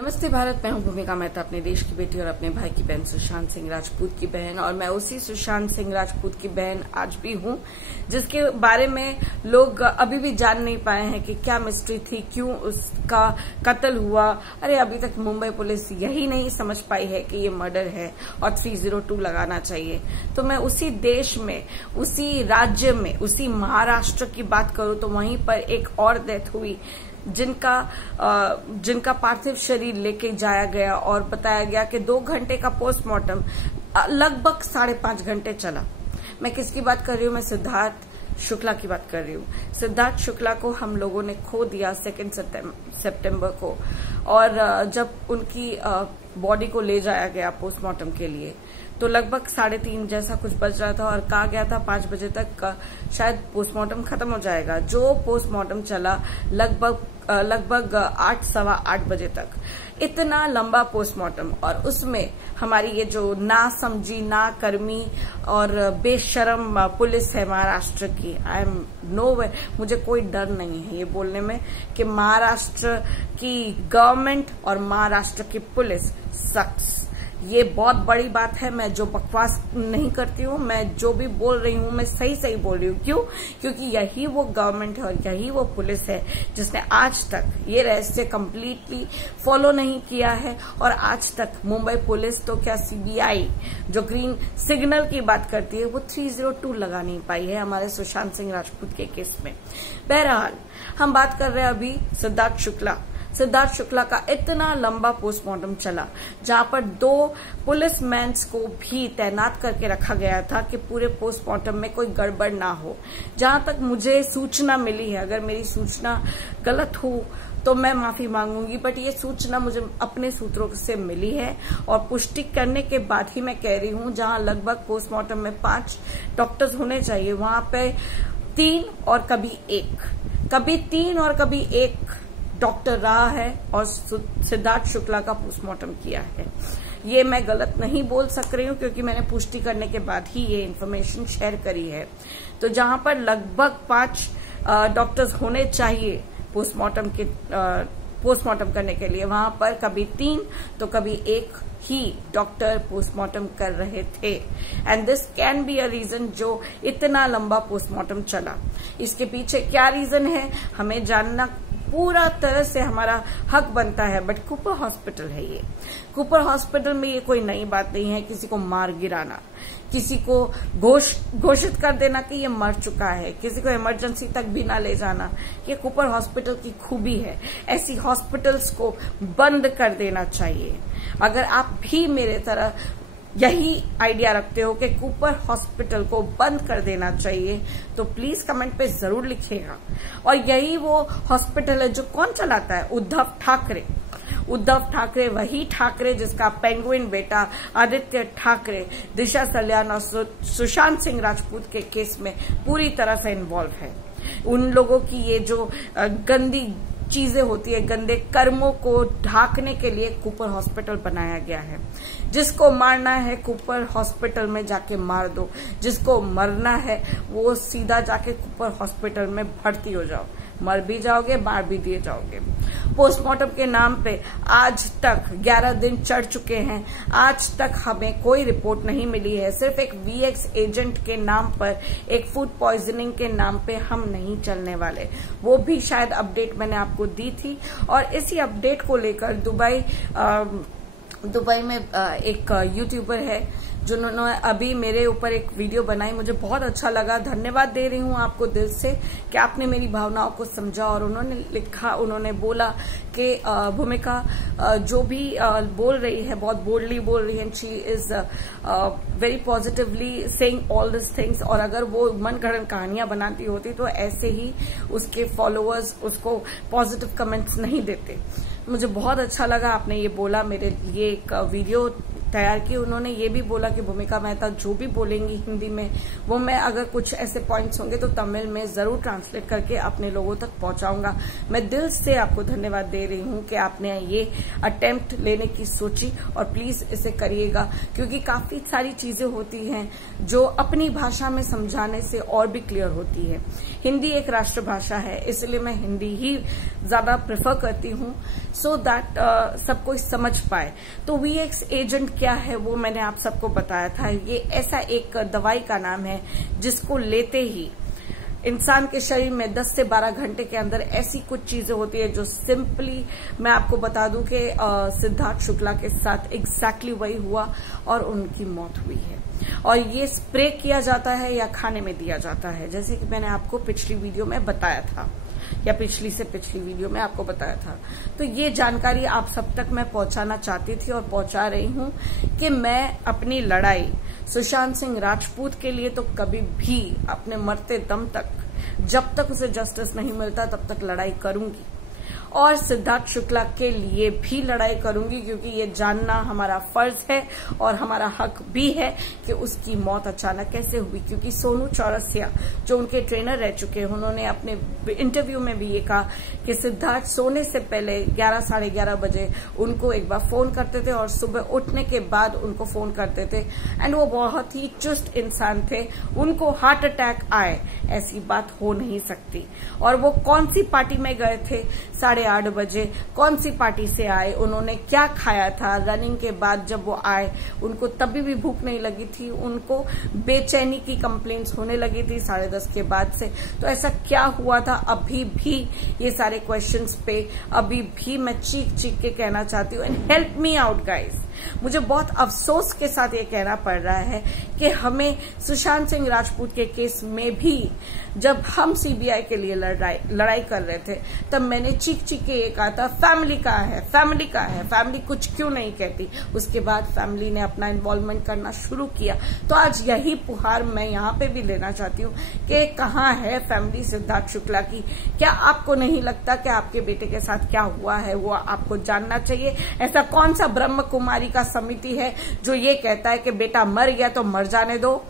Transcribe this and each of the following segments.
नमस्ते भारत। मैं हूं भूमिका मेहता, अपने देश की बेटी और अपने भाई की बहन सुशांत सिंह राजपूत की बहन। और मैं उसी सुशांत सिंह राजपूत की बहन आज भी हूं जिसके बारे में लोग अभी भी जान नहीं पाए हैं कि क्या मिस्ट्री थी, क्यों उसका कत्ल हुआ। अरे अभी तक मुंबई पुलिस यही नहीं समझ पाई है कि ये मर्डर है और 302 लगाना चाहिए। तो मैं उसी देश में, उसी राज्य में, उसी महाराष्ट्र की बात करूं तो वहीं पर एक और डेथ हुई जिनका पार्थिव शरीर लेके जाया गया और बताया गया कि 2 घंटे का पोस्टमार्टम लगभग 5.5 घंटे चला। मैं किसकी बात कर रही हूँ? मैं सिद्धार्थ शुक्ला की बात कर रही हूँ। सिद्धार्थ शुक्ला को हम लोगों ने खो दिया 2 सितंबर को, और जब उनकी बॉडी को ले जाया गया पोस्टमार्टम के लिए तो लगभग 3:30 जैसा कुछ बज रहा था और कहा गया था 5 बजे तक शायद पोस्टमार्टम खत्म हो जाएगा। जो पोस्टमार्टम चला लगभग 8, सवा 8 बजे तक। इतना लंबा पोस्टमार्टम, और उसमें हमारी ये जो ना समझी, ना कर्मी और बेशरम पुलिस है महाराष्ट्र की। आई एम नो वे, मुझे कोई डर नहीं है ये बोलने में कि महाराष्ट्र की गवर्नमेंट और महाराष्ट्र की पुलिस सक्स। ये बहुत बड़ी बात है। मैं जो बकवास नहीं करती हूँ, मैं जो भी बोल रही हूँ मैं सही बोल रही हूँ। क्यों? क्योंकि यही वो गवर्नमेंट है और यही वो पुलिस है जिसने आज तक ये रहस्य कंप्लीटली फॉलो नहीं किया है। और आज तक मुंबई पुलिस तो क्या, सीबीआई जो ग्रीन सिग्नल की बात करती है, वो 302 लगा नहीं पाई है हमारे सुशांत सिंह राजपूत के केस में। बहरहाल हम बात कर रहे हैं अभी सिद्धार्थ शुक्ला का इतना लंबा पोस्टमार्टम चला, जहां पर 2 पुलिसमैन्स को भी तैनात करके रखा गया था कि पूरे पोस्टमार्टम में कोई गड़बड़ ना हो। जहां तक मुझे सूचना मिली है, अगर मेरी सूचना गलत हो तो मैं माफी मांगूंगी, बट ये सूचना मुझे अपने सूत्रों से मिली है और पुष्टि करने के बाद ही मैं कह रही हूं। जहां लगभग पोस्टमार्टम में 5 डॉक्टर्स होने चाहिए, वहां पे 3 और कभी 1 डॉक्टर रहा है और सिद्धार्थ शुक्ला का पोस्टमार्टम किया है। ये मैं गलत नहीं बोल सक रही हूँ क्योंकि मैंने पुष्टि करने के बाद ही ये इन्फॉर्मेशन शेयर करी है। तो जहां पर लगभग 5 डॉक्टर्स होने चाहिए पोस्टमार्टम करने के लिए, वहां पर कभी 3 तो कभी 1 ही डॉक्टर पोस्टमार्टम कर रहे थे। And this can be a reason जो इतना लंबा पोस्टमार्टम चला। इसके पीछे क्या रीजन है हमें जानना पूरा तरह से हमारा हक बनता है। बट कूपर हॉस्पिटल है ये। कूपर हॉस्पिटल में ये कोई नई बात नहीं है किसी को मार गिराना, किसी को घोषित कर देना कि ये मर चुका है, किसी को इमरजेंसी तक भी ना ले जाना। ये कूपर हॉस्पिटल की खूबी है। ऐसी हॉस्पिटल्स को बंद कर देना चाहिए। अगर आप भी मेरे तरह यही आइडिया रखते हो कि कूपर हॉस्पिटल को बंद कर देना चाहिए तो प्लीज कमेंट पे जरूर लिखिएगा। और यही वो हॉस्पिटल है जो कौन चलाता है? उद्धव ठाकरे, वही ठाकरे जिसका पेंगुइन बेटा आदित्य ठाकरे दिशा सल्यान और सुशांत सिंह राजपूत के केस में पूरी तरह से इन्वॉल्व है। उन लोगों की ये जो गंदी चीजें होती है, गंदे कर्मों को ढाकने के लिए कूपर हॉस्पिटल बनाया गया है। जिसको मारना है कूपर हॉस्पिटल में जाके मार दो, जिसको मरना है वो सीधा जाके कूपर हॉस्पिटल में भर्ती हो जाओ। मर भी जाओगे, मार भी दिए जाओगे। पोस्टमार्टम के नाम पे आज तक 11 दिन चढ़ चुके हैं, आज तक हमें कोई रिपोर्ट नहीं मिली है। सिर्फ एक VX एजेंट के नाम पर, एक फूड पॉइजनिंग के नाम पे हम नहीं चलने वाले। वो भी शायद अपडेट मैंने आपको दी थी। और इसी अपडेट को लेकर दुबई में एक यूट्यूबर है जिन्होंने अभी मेरे ऊपर एक वीडियो बनाई, मुझे बहुत अच्छा लगा। धन्यवाद दे रही हूँ आपको दिल से कि आपने मेरी भावनाओं को समझा। और उन्होंने बोला कि भूमिका जो भी बोल रही है बहुत बोल्डली बोल रही है। She is very positively saying all this things. और अगर वो मनगढ़ंत कहानियां बनाती होती तो ऐसे ही उसके फॉलोअर्स उसको पॉजिटिव कमेंट्स नहीं देते। मुझे बहुत अच्छा लगा आपने ये बोला, मेरे लिए एक वीडियो तैयार की। उन्होंने ये भी बोला कि भूमिका मेहता जो भी बोलेंगी हिंदी में वो मैं अगर कुछ ऐसे पॉइंट्स होंगे तो तमिल में जरूर ट्रांसलेट करके अपने लोगों तक पहुंचाऊंगा। मैं दिल से आपको धन्यवाद दे रही हूं कि आपने ये अटेम्प्ट लेने की सोची और प्लीज इसे करिएगा, क्योंकि काफी सारी चीजें होती हैं जो अपनी भाषा में समझाने से और भी क्लियर होती है। हिंदी एक राष्ट्रभाषा है, इसलिए मैं हिंदी ही ज्यादा प्रेफर करती हूं सो दैट सब कोई समझ पाए। तो वीएक्स एजेंट क्या है वो मैंने आप सबको बताया था। ये ऐसा एक दवाई का नाम है जिसको लेते ही इंसान के शरीर में 10 से 12 घंटे के अंदर ऐसी कुछ चीजें होती है जो सिंपली मैं आपको बता दूं कि सिद्धार्थ शुक्ला के साथ एग्जैक्टली वही हुआ और उनकी मौत हुई है। और ये स्प्रे किया जाता है या खाने में दिया जाता है, जैसे कि मैंने आपको पिछली वीडियो में बताया था या पिछली से पिछली वीडियो में आपको बताया था। तो ये जानकारी आप सब तक मैं पहुंचाना चाहती थी और पहुंचा रही हूं कि मैं अपनी लड़ाई सुशांत सिंह राजपूत के लिए तो कभी भी अपने मरते दम तक, जब तक उसे जस्टिस नहीं मिलता तब तक लड़ाई करूंगी और सिद्धार्थ शुक्ला के लिए भी लड़ाई करूंगी, क्योंकि ये जानना हमारा फर्ज है और हमारा हक भी है कि उसकी मौत अचानक कैसे हुई। क्योंकि सोनू चौरसिया जो उनके ट्रेनर रह चुके हैं, उन्होंने अपने इंटरव्यू में भी ये कहा कि सिद्धार्थ सोने से पहले 11 साढ़े 11 बजे उनको एक बार फोन करते थे और सुबह उठने के बाद उनको फोन करते थे। एंड वो बहुत ही चुस्त इंसान थे, उनको हार्ट अटैक आए ऐसी बात हो नहीं सकती। और वो कौन सी पार्टी में गए थे 8:30 बजे, कौन सी पार्टी से आए, उन्होंने क्या खाया था, रनिंग के बाद जब वो आए उनको तभी भी भूख नहीं लगी थी, उनको बेचैनी की कंप्लेंट्स होने लगी थी 10:30 के बाद से। तो ऐसा क्या हुआ था, अभी भी ये सारे क्वेश्चंस पे अभी भी मैं चीख चीख के कहना चाहती हूँ। And help me out guys. मुझे बहुत अफसोस के साथ ये कहना पड़ रहा है कि हमें सुशांत सिंह राजपूत के केस में भी जब हम सीबीआई के लिए लड़ाई कर रहे थे तब मैंने चीख चीख के ये कहा था फैमिली कहाँ है, फैमिली कहाँ है, फैमिली कुछ क्यों नहीं कहती। उसके बाद फैमिली ने अपना इन्वॉल्वमेंट करना शुरू किया। तो आज यही पुहार मैं यहाँ पे भी लेना चाहती हूँ कि कहाँ है फैमिली सिद्धार्थ शुक्ला की। क्या आपको नहीं लगता कि आपके बेटे के साथ क्या हुआ है वो आपको जानना चाहिए? ऐसा कौन सा ब्रह्म कुमारी का समिति है जो ये कहता है कि बेटा मर गया तो मर जाने दो,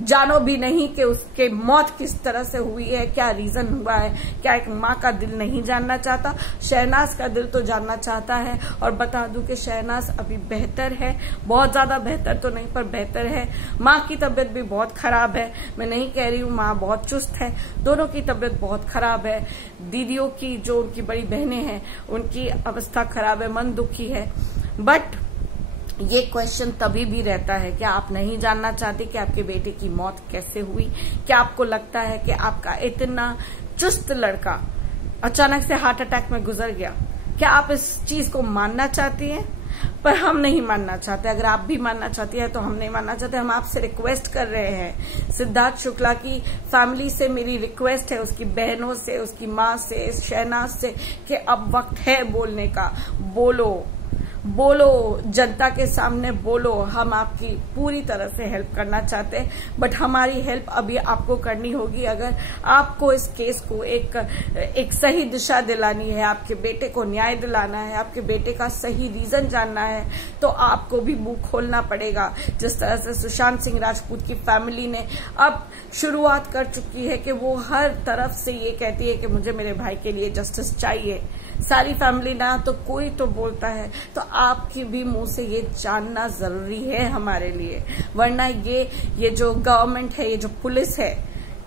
जानो भी नहीं कि उसके मौत किस तरह से हुई है, क्या रीजन हुआ है? क्या एक माँ का दिल नहीं जानना चाहता? शहनाज का दिल तो जानना चाहता है। और बता दूं कि शहनाज अभी बेहतर है, बहुत ज्यादा बेहतर तो नहीं पर बेहतर है। माँ की तबीयत भी बहुत खराब है, मैं नहीं कह रही हूँ माँ बहुत चुस्त है, दोनों की तबीयत बहुत खराब है। दीदियों की जो उनकी बड़ी बहनें हैं उनकी अवस्था खराब है, मन दुखी है। बट ये क्वेश्चन तभी भी रहता है, क्या आप नहीं जानना चाहते कि आपके बेटे की मौत कैसे हुई? क्या आपको लगता है कि आपका इतना चुस्त लड़का अचानक से हार्ट अटैक में गुजर गया? क्या आप इस चीज को मानना चाहती हैं? पर हम नहीं मानना चाहते। अगर आप भी मानना चाहती है तो हम नहीं मानना चाहते। हम आपसे रिक्वेस्ट कर रहे हैं, सिद्धार्थ शुक्ला की फैमिली से मेरी रिक्वेस्ट है, उसकी बहनों से, उसकी माँ से, शहनाज से, कि अब वक्त है बोलने का। बोलो, जनता के सामने बोलो। हम आपकी पूरी तरह से हेल्प करना चाहते हैं, बट हमारी हेल्प अभी आपको करनी होगी। अगर आपको इस केस को एक सही दिशा दिलानी है, आपके बेटे को न्याय दिलाना है, आपके बेटे का सही रीजन जानना है, तो आपको भी मुंह खोलना पड़ेगा। जिस तरह से सुशांत सिंह राजपूत की फैमिली ने अब शुरुआत कर चुकी है कि वो हर तरफ से ये कहती है कि मुझे मेरे भाई के लिए जस्टिस चाहिए। सारी फैमिली ना तो कोई तो बोलता है, तो आपकी भी मुंह से ये जानना जरूरी है हमारे लिए। वरना ये जो गवर्नमेंट है, ये जो पुलिस है,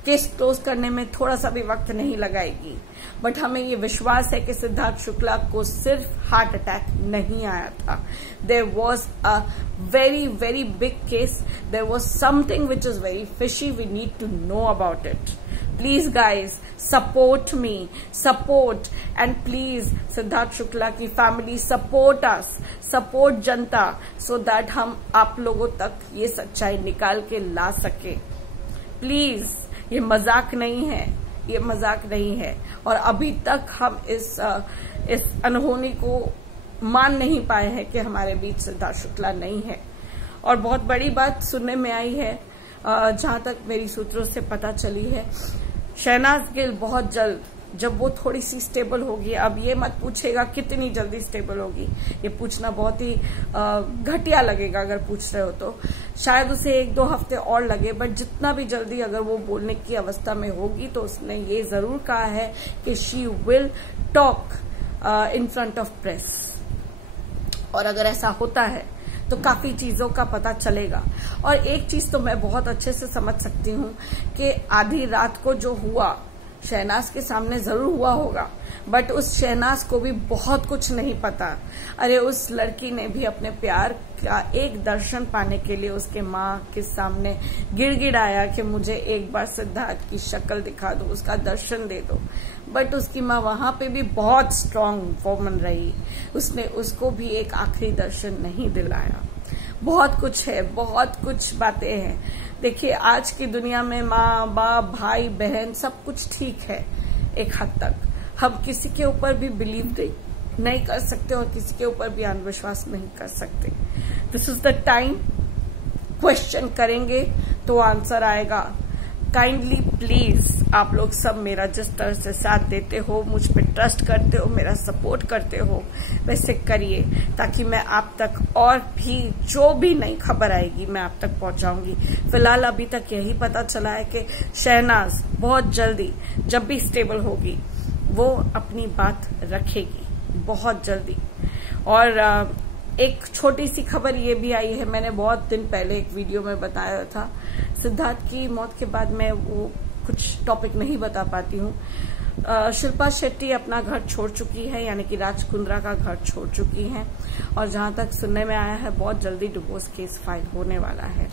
केस क्लोज करने में थोड़ा सा भी वक्त नहीं लगाएगी। बट हमें ये विश्वास है कि सिद्धार्थ शुक्ला को सिर्फ हार्ट अटैक नहीं आया था। There was a very very big case, there was something which is very fishy, we need to know about it. Please guys support me, support and please Siddharth Shukla की family support us, support Janata, so that हम आप लोगों तक ये सच्चाई निकाल के ला सके। प्लीज, ये मजाक नहीं है, ये मजाक नहीं है। और अभी तक हम इस अनहोनी को मान नहीं पाए हैं कि हमारे बीच सिद्धार्थ शुक्ला नहीं है। और बहुत बड़ी बात सुनने में आई है, जहां तक मेरी सूत्रों से पता चली है, शहनाज गिल बहुत जल्द जब वो थोड़ी सी स्टेबल होगी, अब ये मत पूछेगा कितनी जल्दी स्टेबल होगी, ये पूछना बहुत ही घटिया लगेगा अगर पूछ रहे हो तो, शायद उसे 1-2 हफ्ते और लगे, बट जितना भी जल्दी अगर वो बोलने की अवस्था में होगी तो उसने ये जरूर कहा है कि she will talk in front of press. और अगर ऐसा होता है तो काफी चीजों का पता चलेगा। और एक चीज तो मैं बहुत अच्छे से समझ सकती हूँ कि आधी रात को जो हुआ शहनाज के सामने जरूर हुआ होगा, बट उस शहनाज को भी बहुत कुछ नहीं पता। अरे उस लड़की ने भी अपने प्यार का एक दर्शन पाने के लिए उसके माँ के सामने गिड़गिड़ाया कि मुझे एक बार सिद्धार्थ की शक्ल दिखा दो, उसका दर्शन दे दो। बट उसकी माँ वहां पे भी बहुत स्ट्रांग वोमन रही, उसने उसको भी एक आखिरी दर्शन नहीं दिलाया। बहुत कुछ है, बहुत कुछ बातें हैं। देखिए आज की दुनिया में माँ बाप भाई बहन सब कुछ ठीक है एक हद तक, हम किसी के ऊपर भी बिलीव नहीं कर सकते और किसी के ऊपर भी अंधविश्वास नहीं कर सकते। This is the time, question करेंगे तो आंसर आएगा। काइंडली प्लीज आप लोग सब मेरा जिस तरह से साथ देते हो, मुझ पे ट्रस्ट करते हो, मेरा सपोर्ट करते हो, वैसे करिए ताकि मैं आप तक और भी जो भी नई खबर आएगी मैं आप तक पहुंचाऊंगी। फिलहाल अभी तक यही पता चला है कि शहनाज बहुत जल्दी जब भी स्टेबल होगी वो अपनी बात रखेगी बहुत जल्दी। और एक छोटी सी खबर ये भी आई है, मैंने बहुत दिन पहले एक वीडियो में बताया था, सिद्धार्थ की मौत के बाद मैं वो कुछ टॉपिक नहीं बता पाती हूँ। शिल्पा शेट्टी अपना घर छोड़ चुकी है, यानी कि राज कुंद्रा का घर छोड़ चुकी हैं, और जहां तक सुनने में आया है बहुत जल्दी डिवोर्स केस फाइल होने वाला है।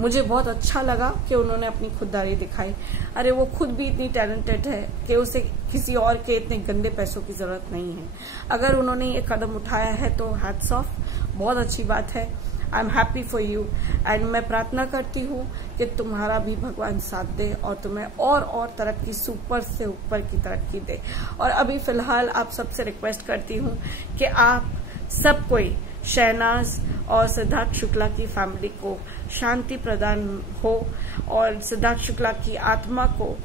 मुझे बहुत अच्छा लगा कि उन्होंने अपनी खुददारी दिखाई। अरे वो खुद भी इतनी टैलेंटेड है कि उसे किसी और के इतने गंदे पैसों की जरूरत नहीं है। अगर उन्होंने ये कदम उठाया है तो हैट्स ऑफ, बहुत अच्छी बात है। I am happy for you and मैं प्रार्थना करती हूँ कि तुम्हारा भी भगवान साथ दे और तुम्हें और तरक्की, सुपर से ऊपर की तरक्की दे। और अभी फिलहाल आप सबसे रिक्वेस्ट करती हूँ कि आप सब कोई शहनाज और सिद्धार्थ शुक्ला की फैमिली को शांति प्रदान हो और सिद्धार्थ शुक्ला की आत्मा को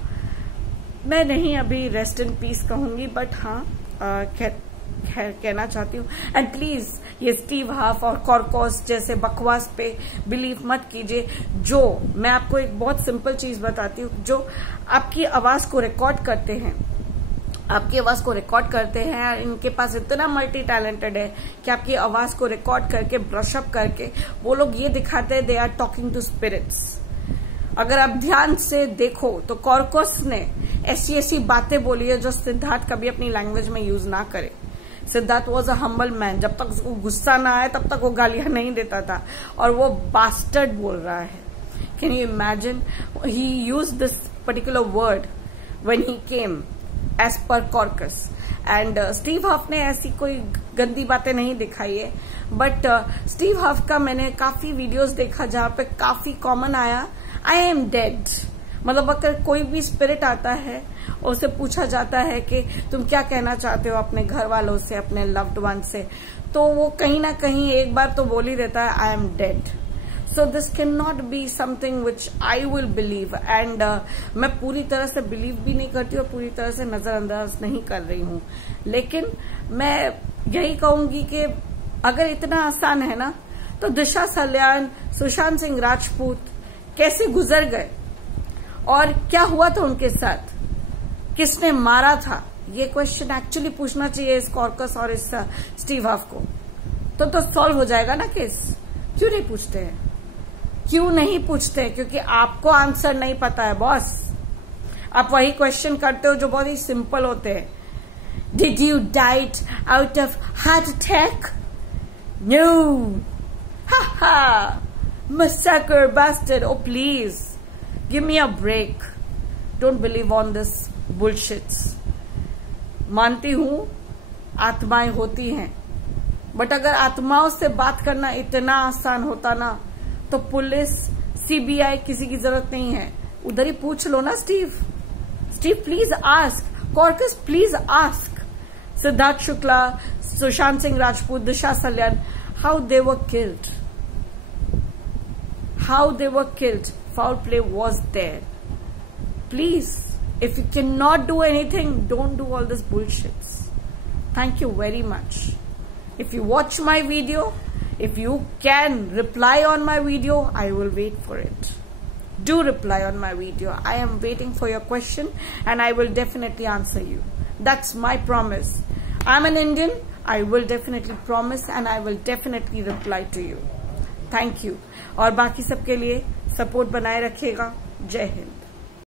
मैं नहीं अभी रेस्ट इन पीस कहूंगी, बट हाँ कहना चाहती हूँ। एंड प्लीज ये स्टीव हाफ और कॉर्कोस जैसे बकवास पे बिलीव मत कीजिए। जो मैं आपको एक बहुत सिंपल चीज बताती हूँ, जो आपकी आवाज को रिकॉर्ड करते हैं, आपकी आवाज को रिकॉर्ड करते हैं, इनके पास इतना मल्टी टैलेंटेड है कि आपकी आवाज को रिकॉर्ड करके ब्रशअप करके वो लोग ये दिखाते हैं they are talking to spirits. अगर आप ध्यान से देखो तो कॉर्कोस ने ऐसी बातें बोली है जो सिद्धार्थ कभी अपनी लैंग्वेज में यूज ना करे। Siddharth was a humble man, जब तक उसको गुस्सा ना आए तब तक वो गालियां नहीं देता था, और वो बास्टर्ड बोल रहा है। Can you imagine, he use this particular word when he came as per Corcus. And Steve हफ ने ऐसी कोई गंदी बातें नहीं दिखाई है, बट स्टीव हफ का मैंने काफी वीडियोस देखा जहां पे काफी कॉमन आया आई एम डेड। मतलब अगर कोई भी स्पिरिट आता है और उसे पूछा जाता है कि तुम क्या कहना चाहते हो अपने घर वालों से, अपने लव्ड वन से, तो वो कहीं ना कहीं एक बार तो बोल ही देता है I am dead. So this can not be something which I will believe. And मैं पूरी तरह से बिलीव भी नहीं करती और पूरी तरह से नजरअंदाज नहीं कर रही हूँ, लेकिन मैं यही कहूंगी कि अगर इतना आसान है ना तो दिशा सल्यान, सुशांत सिंह राजपूत कैसे गुजर गए और क्या हुआ था उनके साथ, किसने मारा था, ये क्वेश्चन एक्चुअली पूछना चाहिए इस कॉर्कस और इस स्टीव हफ को, तो सॉल्व हो जाएगा ना केस। क्यों नहीं पूछते हैं, क्यों नहीं पूछते हैं? क्योंकि आपको आंसर नहीं पता है बॉस। आप वही क्वेश्चन करते हो जो बहुत ही सिंपल होते हैं। Did you died out of heart attack? No. हा massacre bastard. Oh please give me a break. Don't believe on this bullshits. मानती हूं आत्माएं होती हैं, बट अगर आत्माओं से बात करना इतना आसान होता ना तो पुलिस, सीबीआई किसी की जरूरत नहीं है, उधर ही पूछ लो ना। Steve please ask, Corcus please ask Siddharth Shukla, Sushant Singh Rajput, Disha Salian, how they were killed, how they were killed. Foul play was there. Please If you cannot do anything, don't do all this bullshits. Thank you very much. If you watch my video, if you can reply on my video, I will wait for it. Do reply on my video. I am waiting for your question and I will definitely answer you. That's my promise. I'm an Indian. I will definitely promise and I will definitely reply to you. Thank you. और बाकी सबके लिए support बनाए रखिएगा. जय हिंद.